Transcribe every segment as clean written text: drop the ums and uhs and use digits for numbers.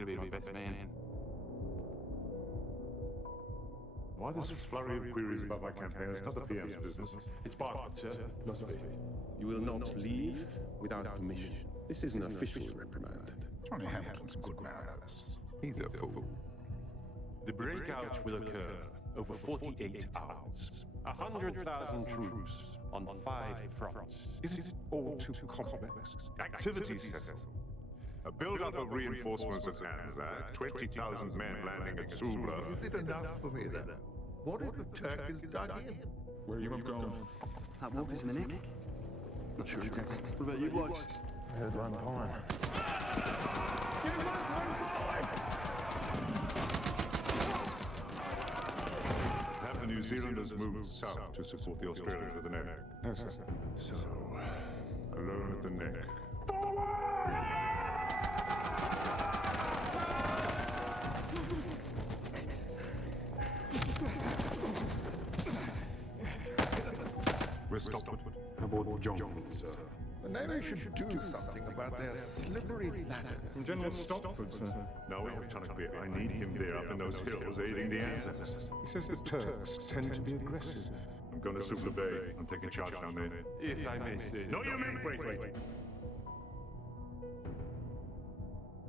You'll be my best man. Why this flurry of queries about my campaign? It's not the PM's business. It's Bartlett, sir. Must be. You will not leave without permission. This is an official reprimand. Johnny Hamilton's a good man, Alice. He's a fool. The breakout will occur over 48 hours. 100,000 troops on 5 fronts. Is it all too complex? Activity Cecil. A build-up of reinforcements at Anzac, 20,000 men landing at Sula. Is it enough for me then? What if the Turk is dug in? Where you have gone? That walk is in the neck? Not sure exactly. What about you boys? Head run pine. Have the New Zealanders moved south to support the Australians at the neck? No, sir. So, alone at the neck. We're stopped. Aboard the jungle, sir. The Navy should do something about their slippery ladders. From General Stopford, sir. Now we have Tunnockby. I need him there up in those hills aiding the Anzacs. He says the Turks tend to be aggressive. I'm going to Sula Bay. I'm taking charge down there. If I may say. No, you may wait.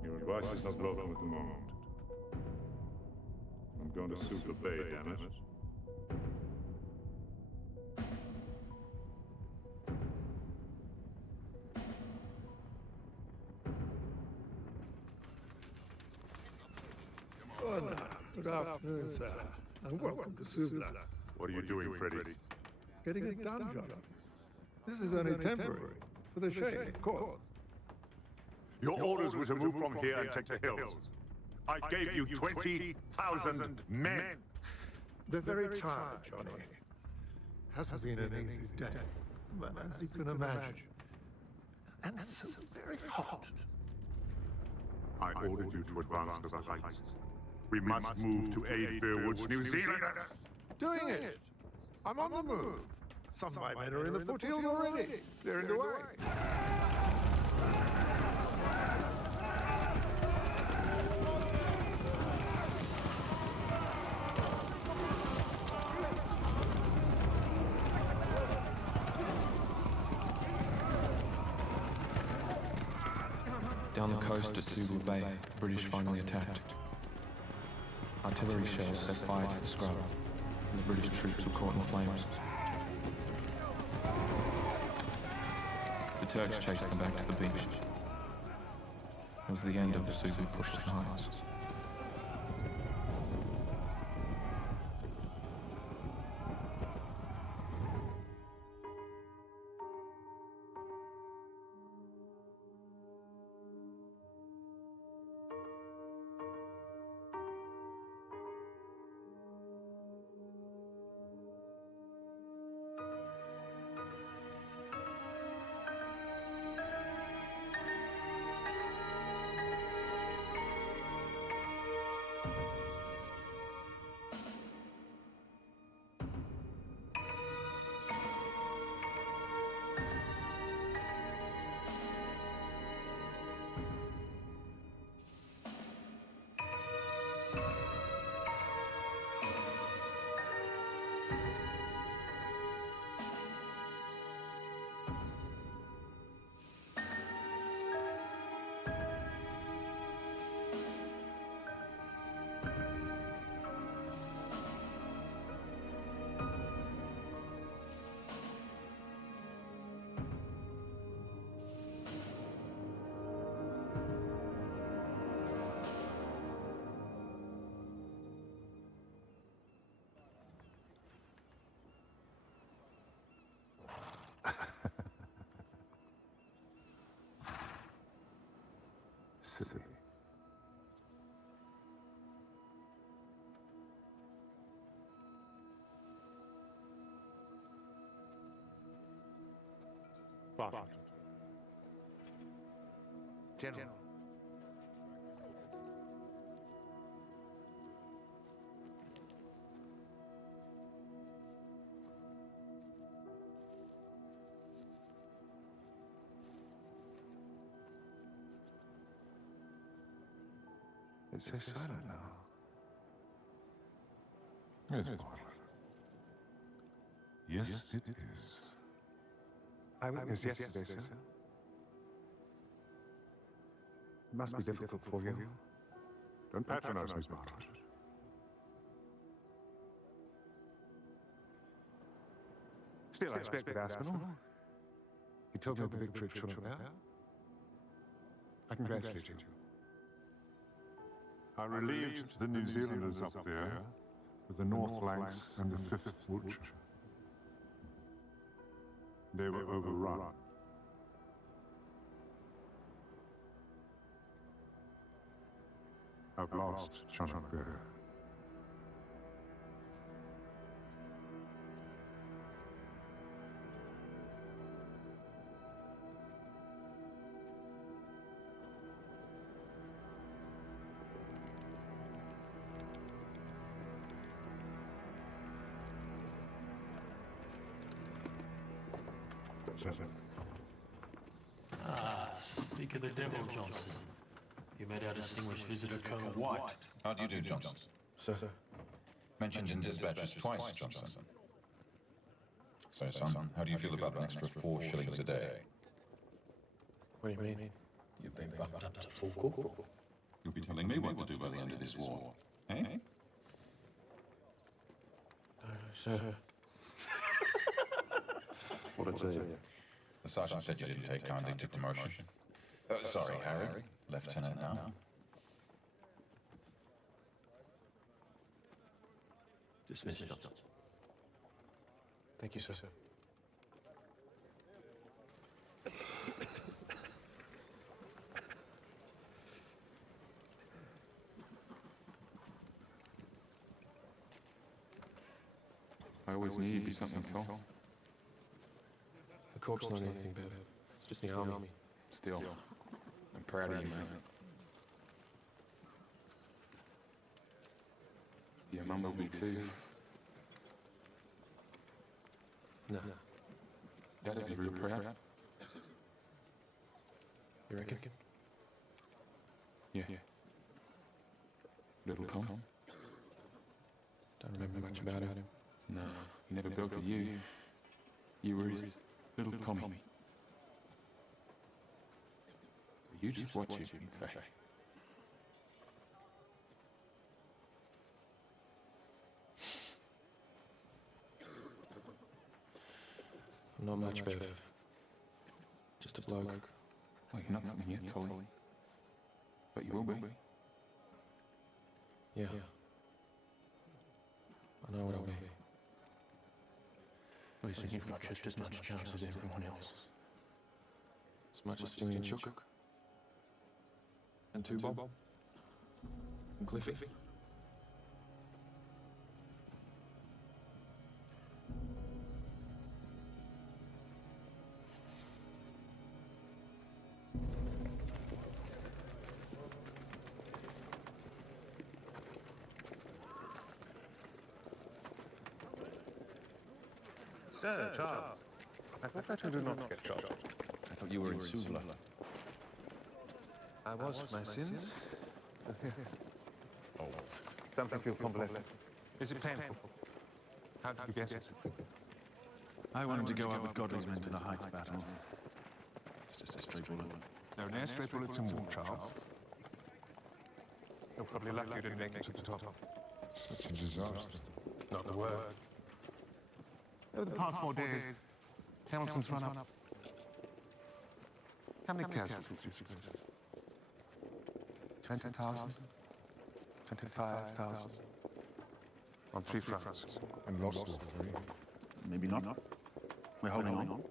Your advice is not welcome at the moment. I'm going to Sula Bay, damn it. Oh, no. Good afternoon, sir. And welcome to Sula. What are you doing, Freddy? Getting it done, John. This is only temporary. For the Sheikh, of course. Your orders were to move from here and take the hills. I gave you 20,000 men. They're very tired, Johnny. Hasn't been an easy day, but as you can imagine. And so very hot. I ordered you to advance to the heights. We must move to aid Bearwood's New Zealanders. Doing it! I'm on the move. Some of my men are in the foothills already. They're in the way. Down the coast at Sula Bay, the British finally attacked. Artillery shells set fire to the scrub, and the British troops were caught in the flames. The Turks chased them back to the beach. It was the end of the Sulu push to the heights. Silly. Bartlett. General. It's so silent now. Yes, Marlon. Yes, it is. I witnessed yesterday, sir. It must be difficult for you. Don't patronize Miss Margaret. Still, I expected Aspinall. He told me of the victory at Trinidad. I congratulate you. I relieved the New Zealanders up there with the North Lancs and the 5th Watch. They were overrun. I've lost Trinidad. Speak of the devil, Johnson. You made our distinguished visitor Colonel White. How do you do, Johnson? Sir. Mentioned in dispatches twice, Johnson. So, son, how do you feel about an extra 4 shillings a day? What do you mean? You've been bumped up to full corporal. You'll be telling me what to do by the end of this war, eh? Sir. What a day. The sergeant said you didn't take kindly to promotion. Sorry, Harry. Lieutenant now. Dismissed, Johnson. Thank you, sir. I always knew you'd be something tall. The corps not anything, Bev. It's just the army. Still, I'm proud of you, mate. Your mum will be too. No. Dad'd be real proud. You reckon? Yeah. Little Tom? Don't remember much about him. No, he never built to you. You were his little Tommy. You just watch it, he'd say. Not much, Bev. Just a bloke. Well, you're not something yet, Tolly. But you will be. Yeah. I know what I'll be. Listen, you've got just as much chance as everyone else. As much as Stewie and Shook. And two Bob. And Cliffy. Sir, Charles. I thought I told you not to get shot. I thought you were in Suvla. I was for my sins. Oh. Something feel convalescent. Is it painful? How did you get it? I wanted to go out with Godley's men to the Heights battle. It's just a stray bullet. There are no stray bullets in war, Charles. You're probably lucky you didn't make it to the top. Such a disaster. Not the word. Over the past 4 days, Hamilton's run up. How many casualties do you suppose? 20,000? 25,000? On 3 fronts. And lost all 3. Maybe not. We're holding on.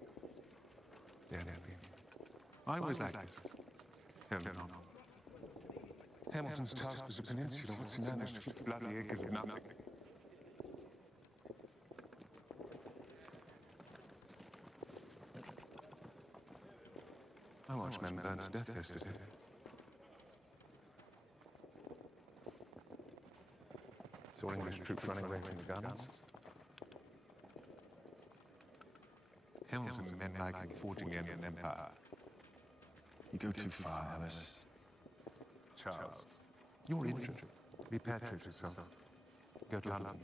Yeah. I always liked this. Holding on. Hamilton's task was a peninsula. What's he managed to keep the bloody acres of nothing? I watched men burn to death yesterday. Saw English troops running away from the guns. Hamilton and men like him forging the end of an empire. You go too far, Alice. Charles, You're injured. Repatriate yourself. Go to London.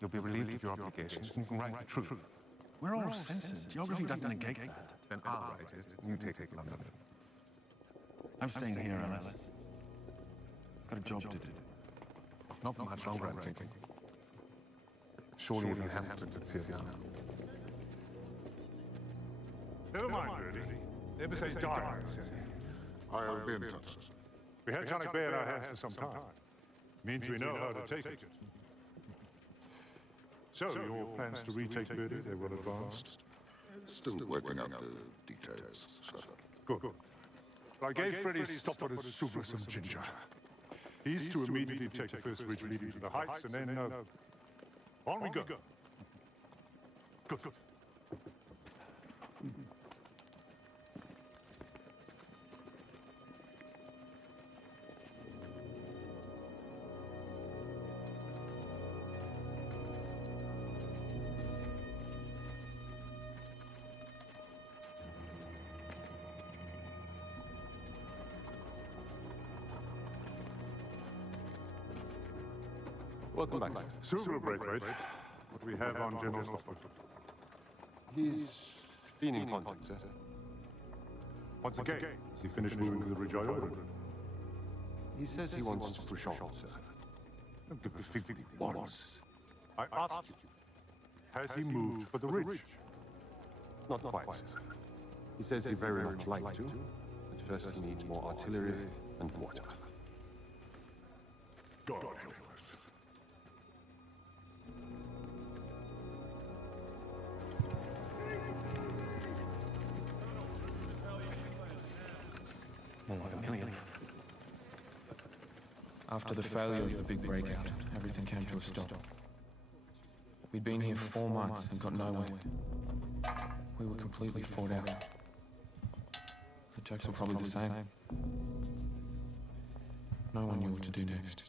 You'll be relieved of your obligations and can write the truth. We're all censors. Geography doesn't negate that. Then I'll write it. You take it to London. I'm staying here, Alice. Got a job to do. Not for much longer, I'm thinking. Surely even Hampton could see it now. Never mind, Birdie. Never say die, I'll be in touch. We had Johnny Bear in our hands for some time. Means we know how to take it. So, your plans to retake Birdie, they're well advanced? Still working out the details, sir. Good. I gave Freddy Stopper to Super some ginger. He's to immediately take the first ridge leading to the heights, and then, on we go. Good. Welcome back. Silver break, What do we have on General Stopper? He's been in contact, sir. Once again, has he finished moving to the ridge I ordered? He says he wants to push on, sir. Don't give the fig once. I asked you, has he moved for the ridge? Not quite, sir. He says he'd very much like to, but first he needs more artillery and water. God help us. More like a million. After the failure of the big breakout, everything came to a stop. We'd been here 4 months and got nowhere. We were completely fought out. The Turks were probably the same. No one knew what to do next.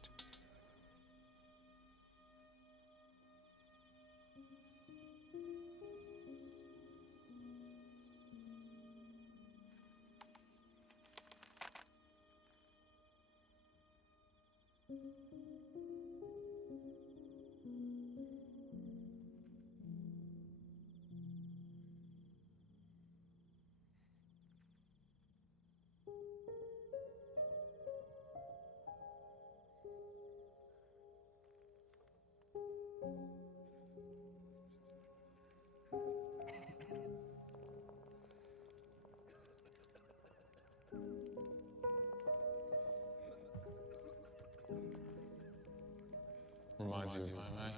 Reminds you of home, eh?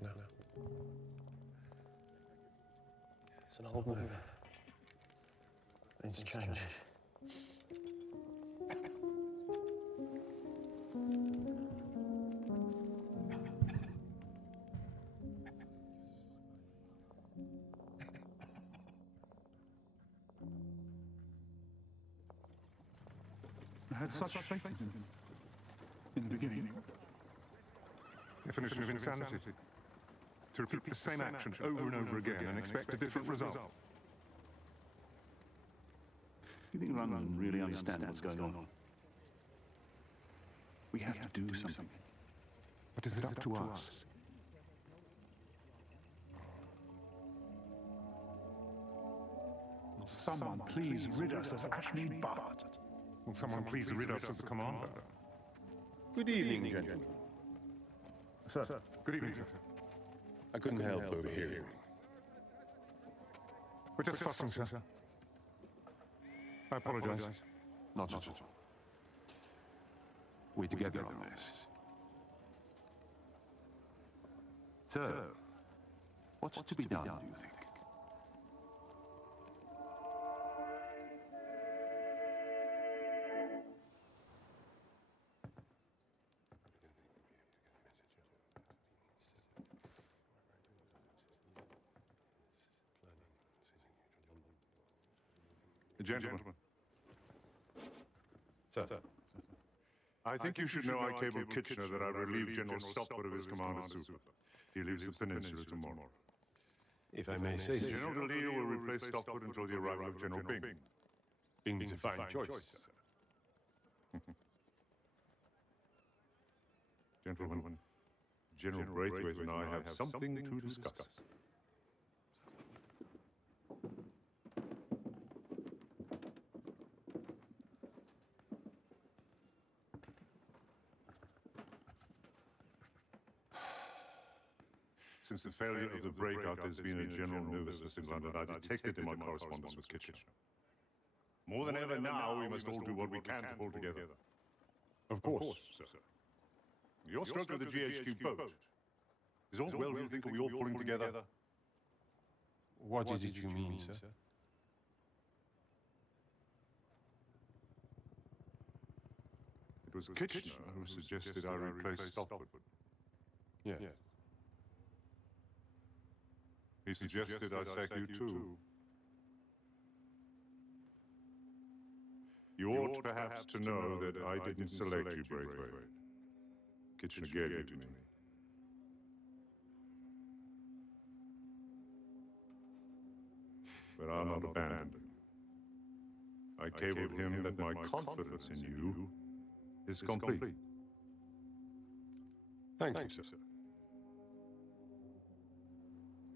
No. It's an old move. Things change. I had such faith in him. In the beginning. Definition of insanity. To repeat the same action over and over again and expect a different result. You think London really understand what's going on? We have to do something. But is it up to us? Will someone please rid us of Ashley Bart? Will someone please rid us of the commander? Good evening, gentlemen. Sir. Good evening, sir. I couldn't help overhearing. We're just fussing, sir. I apologize. Not at all. We're together on this. So, what's to be done, do you think? Gentlemen. Sir. I think you should know I cabled Kitchener that I relieved General Stopwood of his command at Super. He leaves the peninsula tomorrow. If I may say so. General DeLille will replace Stopwood until the arrival of General Byng. Bing's a fine choice, sir. Gentlemen, General Braithwaite and I have something to discuss. Since the failure of the breakout, there's been a general nervousness in London. I detected in my correspondence with Kitchener. More than ever now, we must all do what we can to hold together. Of course, sir. Your stroke of the GHQ boat. Is all well, you think, are we all pulling together? What is it you mean, sir? It was Kitchener who suggested I replace Stopford. Yes. He suggested I sack you too. You ought perhaps to know that I didn't select you, Braithwaite. Kitchener gave you to me. But I'll not abandon him. I cabled him that my confidence in you is complete. Thank you, sir.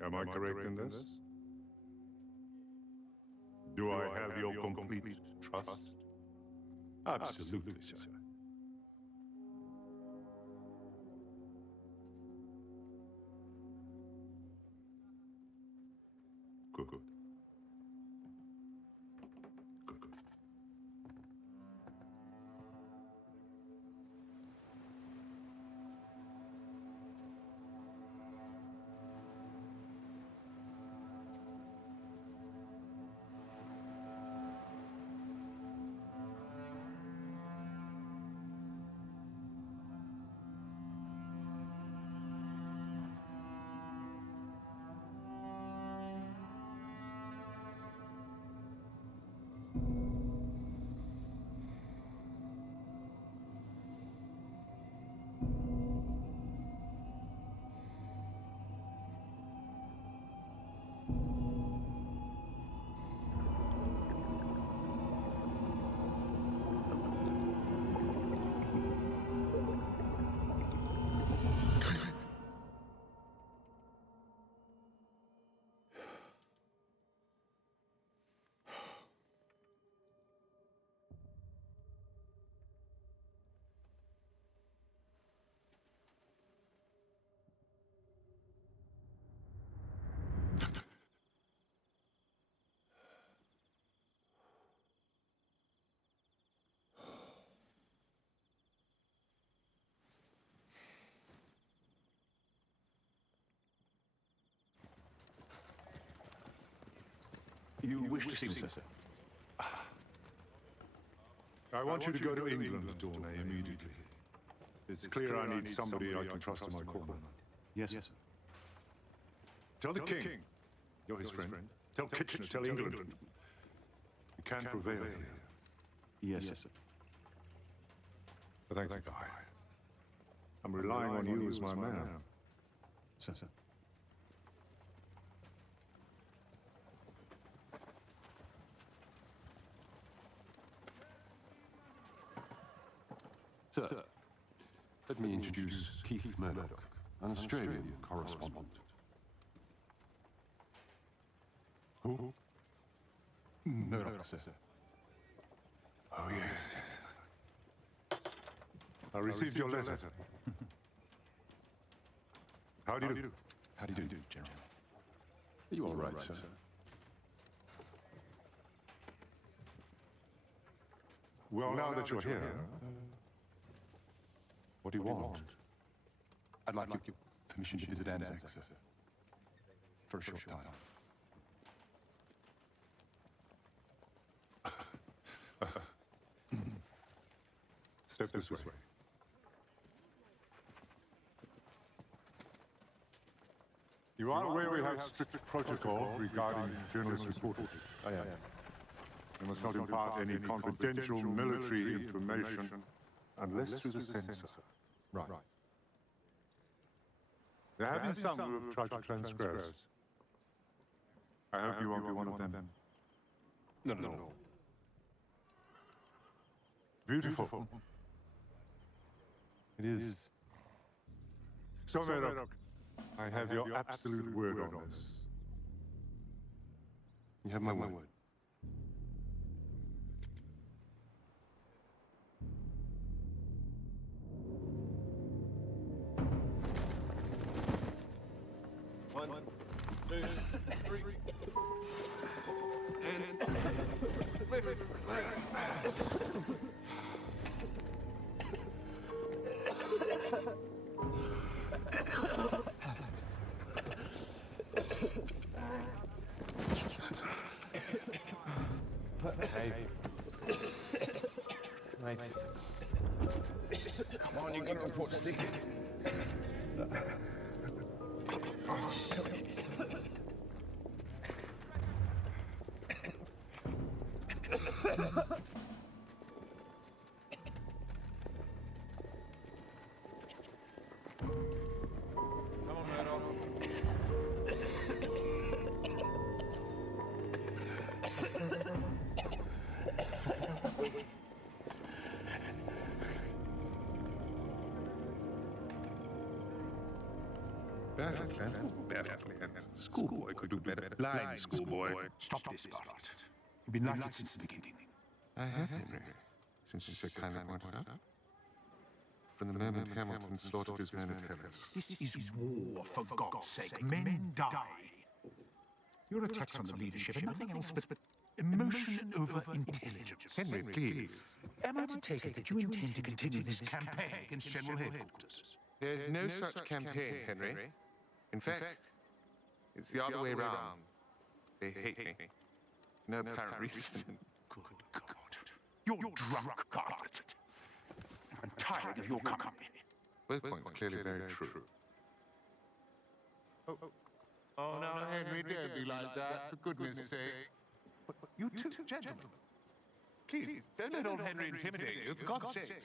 Am I correct in this? Do I have your complete trust? Absolutely, sir. Good. You wish to see me, sir? I want you to go to England, Dornay, immediately. It's clear I need somebody I can trust in my corner. Yes, sir. Tell the King. You're his friend. Tell Kitchener, tell England. You can prevail here. Yes, sir. Thank you. I'm relying on you as my man. Sir. Sir, let me introduce Keith Murdoch, an Australian correspondent. Who? Murdoch, sir. Oh, yes. I received your letter. How do you do? How do you do, General? Are you all right, sir? Well, now that you're here, what do you want? I'd like your permission to visit Anzac, sir. For a short time. Step this way. You are aware we have strict protocol regarding journalist reporting. I am. You must not impart any confidential military information unless through the censor. Right. There have been some who have tried to transgress. I hope you won't be one of them. No. Beautiful. It is. So, Merok, I have your absolute word on this. You have my word. One, two, three. And Nice. Come on, you gotta report sick. Oh, shit. Come on, Murdoch. Battle plan? Battle plan. Schoolboy could do better. Blind schoolboy. Stop this, Bartlett. You've been like it since the beginning. I have, Henry. Since you so kindly pointed out. From the moment Hamilton slaughtered his men at Hellas. This is war, for God's sake. Men die. Your attacks on the leadership are nothing else but emotion over intelligence. Henry, please. Am I to take it that you intend to continue this campaign against General Headquarters? There's no such campaign, Henry. In fact, it's the other way around. They hate me. No apparent reason. Good God. You're drunk, Bartlett. I'm tired of your company. Both points are clearly very true. Oh, now, Henry, don't be like that, for goodness sake. You two gentlemen. Please, don't let old Henry intimidate you, for God's sake.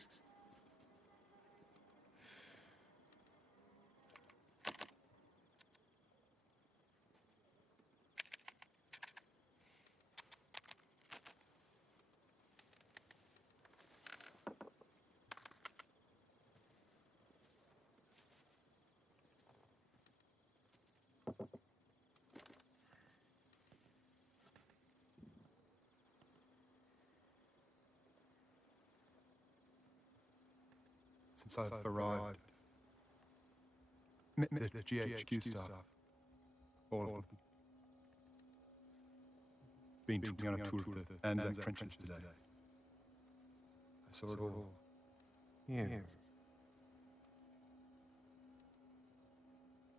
Since I've arrived, met the GHQ staff, all of them. Been took me on a tour of the Anzac trenches today. I saw it all. Yes.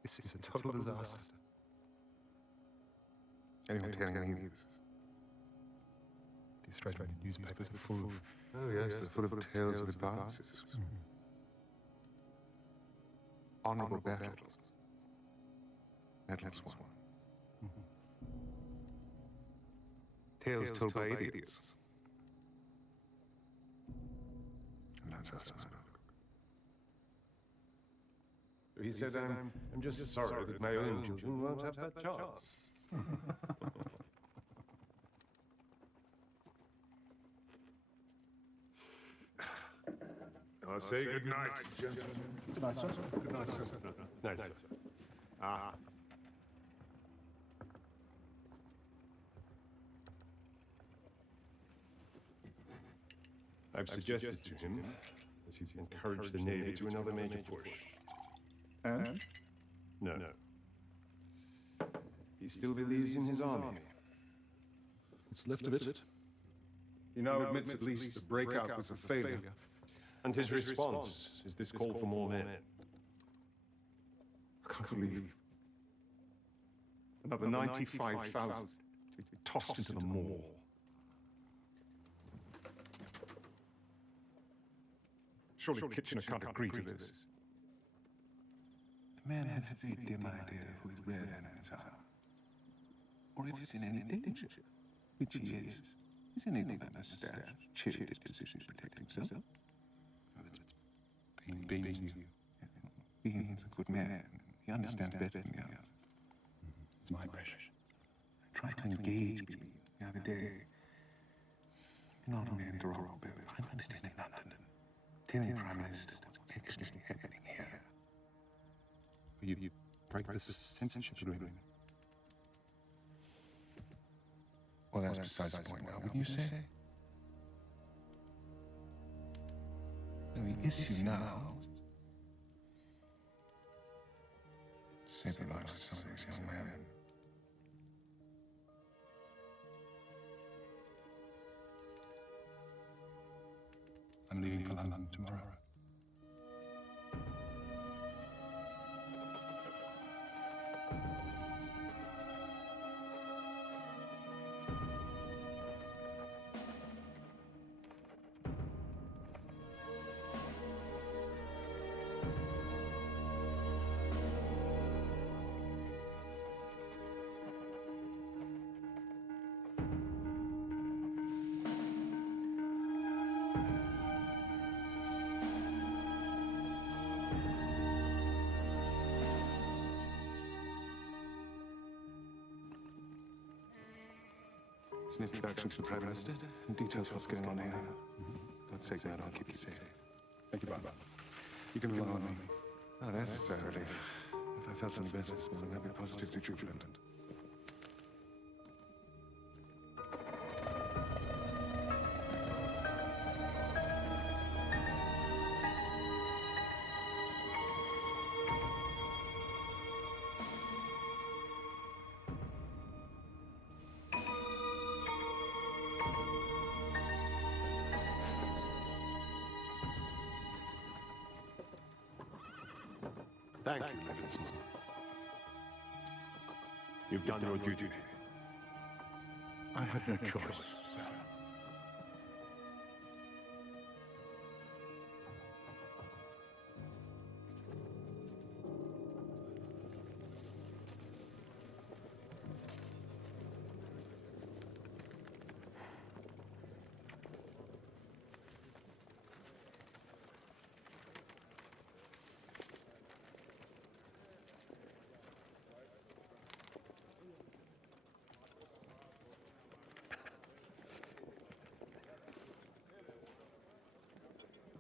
This is a total disaster. Anyone telling me this? The Australian newspapers are full of... Oh, yes, they're full of tales of advances. Honorable battles. Medals won. Tales told by idiots. And that's us, Murdoch. He said, I'm just sorry that my own children won't have that chance. I'll say good night, gentlemen. Good night, sir. Good night, sir. Night, sir. Ah. I've suggested to him that you encourage the Navy to another major push. And? No. He still believes in his army. What's left of it? He now admits at least the breakout was a failure. And his response is this call for more men. I can't believe. Another 95,000 to be tossed into the maw. Surely Kitchener can't agree to this. The man has a very dim idea of who his real enemies are. Or if he's in any danger, which he is. He's enabled by mustache, cheery disposition to protect himself. Bean's view. Bean's a good man. He understands better than the others. It's my impression. I tried to engage Bean the other day. Not a mere drop, but I went it in London. Telling Prime Minister what's actually happening here. You break the censorship agreement. Well, that's besides the point now, wouldn't you say? No, the issue now is save the lives of some of these young men. I'm leaving for London tomorrow. It's an introduction to the Prime Minister and details what's going on here. God's sake, man, I'll keep you safe. Thank you, Bob. You can rely on me. Not necessarily. If I felt any better this morning, I'd be positively jubilant. Thank you, Levinson. You've done your duty. I had no choice, sir.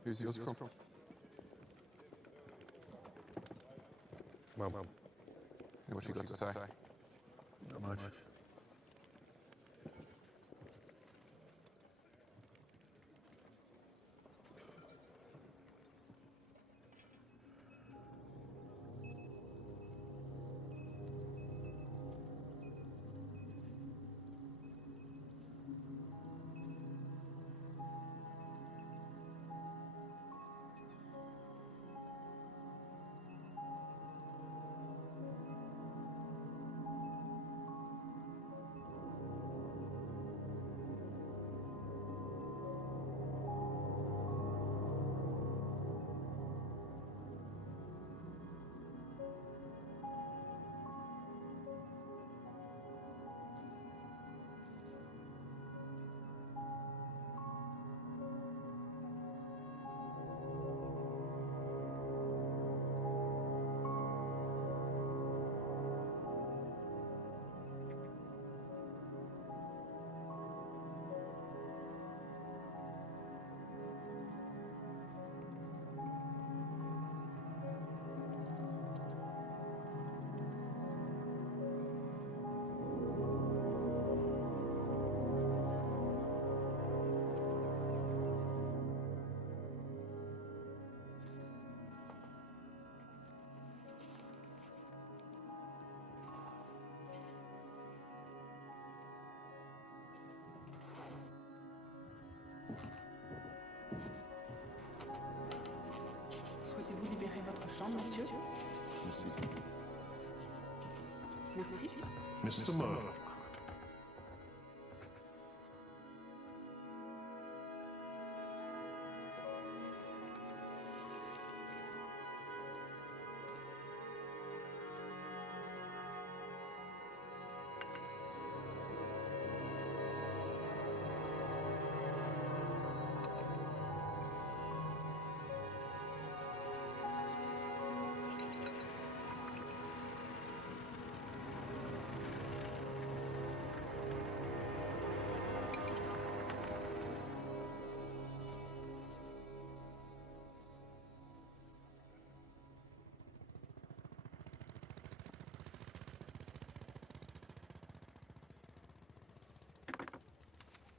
Who's yours from? Mum. What you got to say? Not much. Souhaitez-vous libérer votre chambre, monsieur? Merci. Merci. Mr. Murdoch.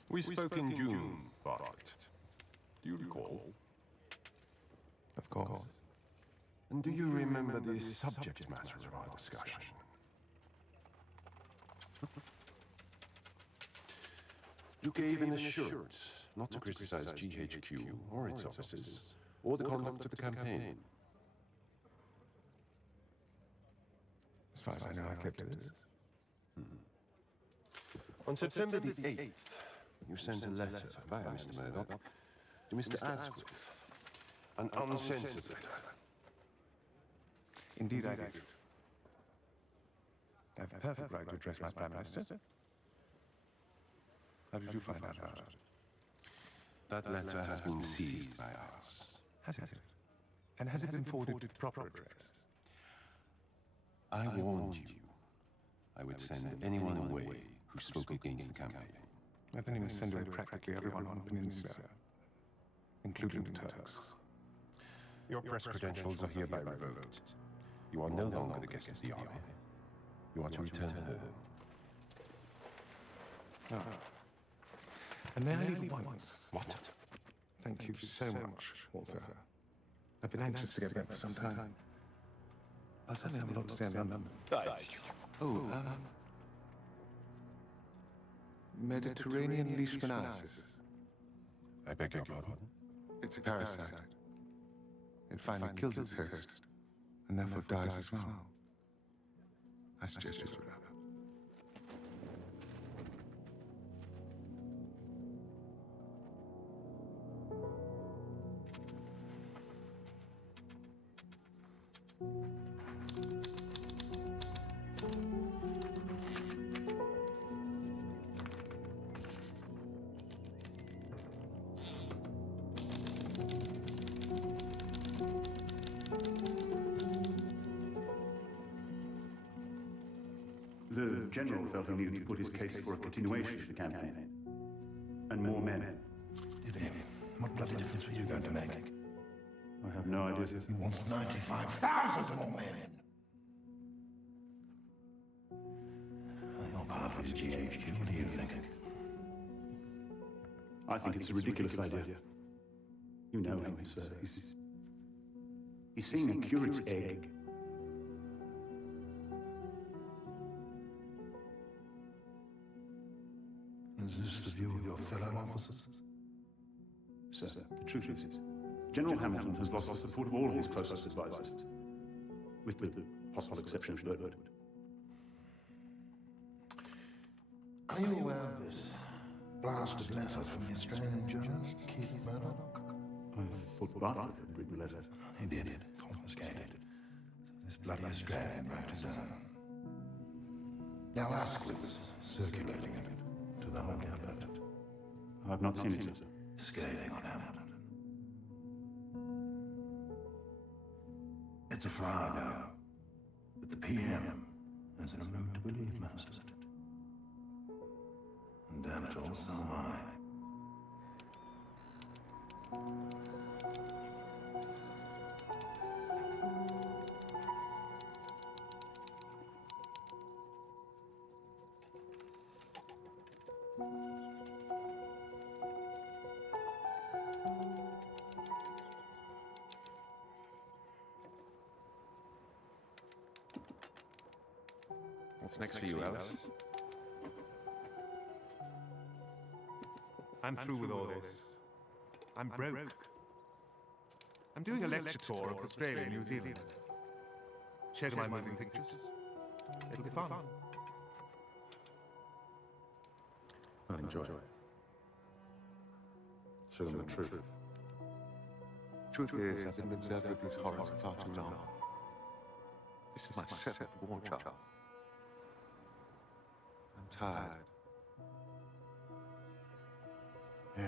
We spoke in June, Bartlett. Do you recall? Of course. And do you remember the subject matter of our discussion? You gave an assurance not to criticize GHQ or its officers, or the conduct of the campaign. As far as I know, I kept to this. On September the 8th, you sent a letter via Mr. Murdoch to Mr. Asquith. An uncensored letter. Indeed, I did. I have a perfect right to address my Prime Minister. How did you find out about it? That letter has been seized by us. Has it? And has it been forwarded to the proper address? I warned you I would send anyone away who spoke against the campaign. I then even send away practically everyone on the peninsula, including the Turks. Your press credentials are hereby revoked. You are no longer the guest of the army. You are to return home. Ah. And may I leave once? What? Thank you so much, Walter. I've been anxious to get back for some time. I'll certainly have a lot to say on London. Mediterranean leishmaniasis. I beg your pardon? It's a parasite. It finally kills its host, and therefore dies as well. I suggest you wrap up. The General felt he needed to put his case for a continuation of the campaign. And more men. Did he? What bloody difference were you going to make? I have no idea, sir. He wants 95,000 more men! Well, your party is GHQ. What do you think? I think it's a ridiculous idea. You know him, sir. He's seeing a curate's egg. Is this the view of your fellow officers? Sir, the truth is, General Hamilton has lost the support of all his closest advisors, with the possible exception of Birdwood. Are you aware of this blasted letter from the Australian journalist, Keith Murdoch? I thought Bartlett had written the letter. He did. Confiscated. This bloody Australian wrote his own. Now Asquith's circulating it to the whole cabinet. I've not seen it, sir. Scathing on Hamilton. It's a farrago, but the PM is in a mood to believe most of it. And damn it all, so am I. What's next for you, Alice? I'm through with all this. I'm broke. I'm doing a lecture tour of Australia and New Zealand. Show them my moving pictures. It'll be fun. I'll enjoy it. Show them the truth. Truth is, I've been observed with these horrors for far too long. This is my seventh war, Charles. I'm tired. Yes.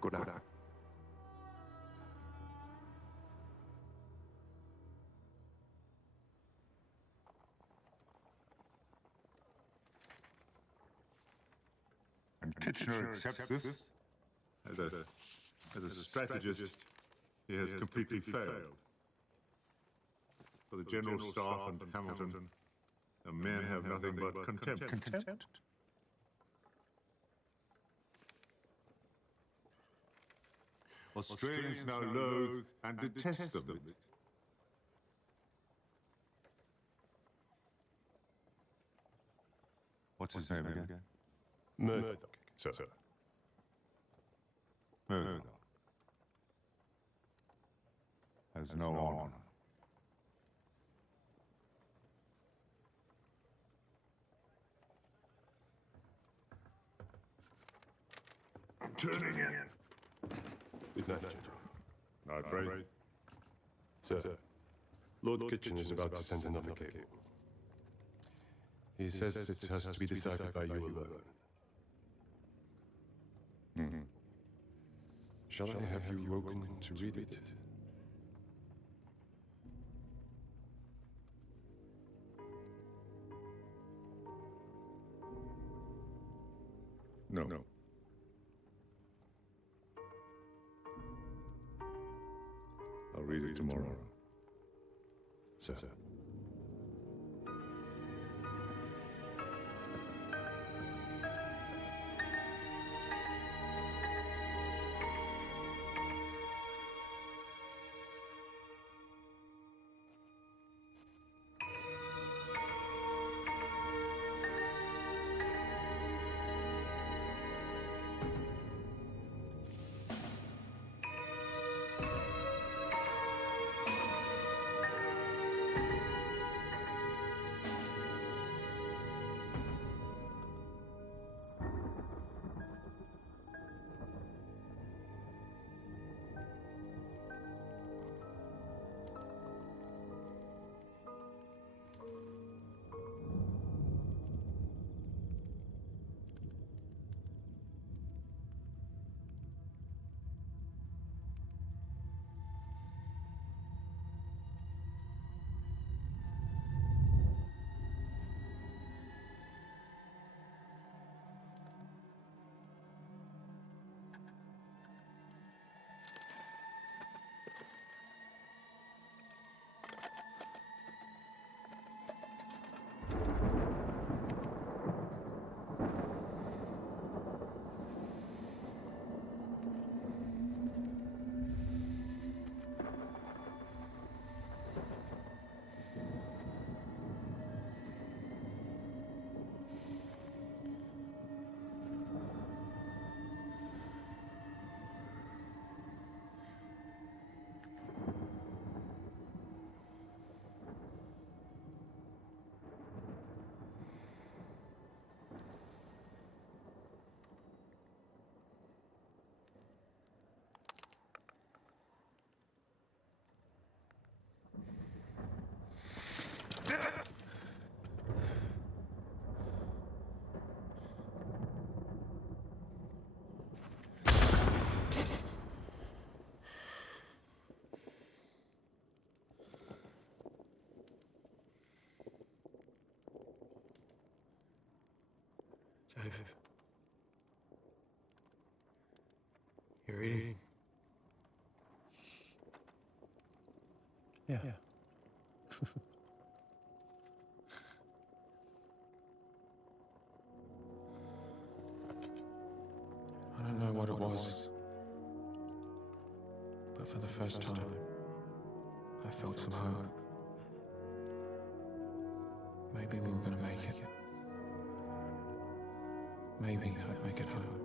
Good luck. And Kitchener accepts this? As a strategist, he has completely failed. For the General Staff and Hamilton, the men have nothing but contempt. Contempt? Australians now loathe and detest them. What's his name again? Murdoch, sir. Murdoch. Has no honor. I'm turning in. Good night, gentlemen. Night, Braid. Sir, Lord Kitchen is about to send another cable. He says it has to be decided by you alone. Mm-hmm. Shall I have you woken to read it? No. I'll read it tomorrow. Sir. Joseph. You reading? Yeah. I don't know what it was, but for the first time, I felt some hope. Maybe we were gonna make it. Maybe I'd make it home.